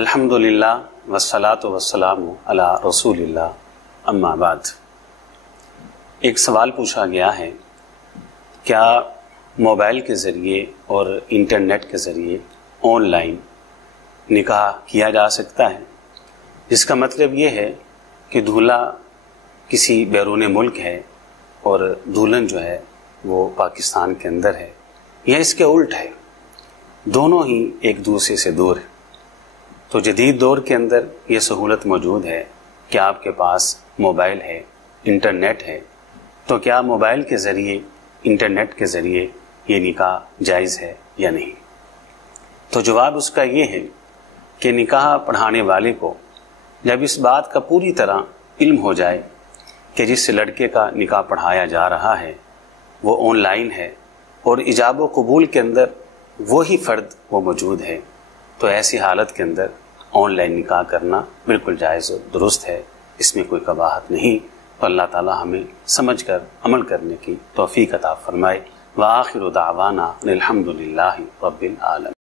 الحمدللہ والصلاۃ والسلام علی رسول اللہ اما بعد۔ ایک سوال پوچھا گیا ہے، کیا موبائل کے ذریعے اور انٹرنیٹ کے ذریعے آن لائن نکاح کیا جا سکتا ہے؟ جس کا مطلب یہ ہے کہ دولہا کسی بیرون ملک ہے اور دلہن جو ہے وہ پاکستان کے اندر ہے، یا اس کے الٹ ہے، دونوں ہی ایک دوسرے سے دور ہیں۔ تو جدید دور کے اندر یہ سہولت موجود ہے کہ آپ کے پاس موبائل ہے، انٹرنیٹ ہے، تو کیا موبائل کے ذریعے، انٹرنیٹ کے ذریعے یہ نکاح جائز ہے یا نہیں؟ تو جواب اس کا یہ ہے کہ نکاح پڑھانے والے کو جب اس بات کا پوری طرح علم ہو جائے کہ جس لڑکے کا نکاح پڑھایا جا رہا ہے وہ آن لائن ہے اور ایجاب و قبول کے اندر وہی فرد وہ موجود ہے، تو ایسی حالت کے اندر آن لائن نکاح کرنا بالکل جائز و درست ہے، اس میں کوئی قباحت نہیں۔ تو اللہ تعالی ہمیں سمجھ کر عمل کرنے کی توفیق عطا فرمائے۔ وآخر دعوانا الحمدللہ رب العالمین۔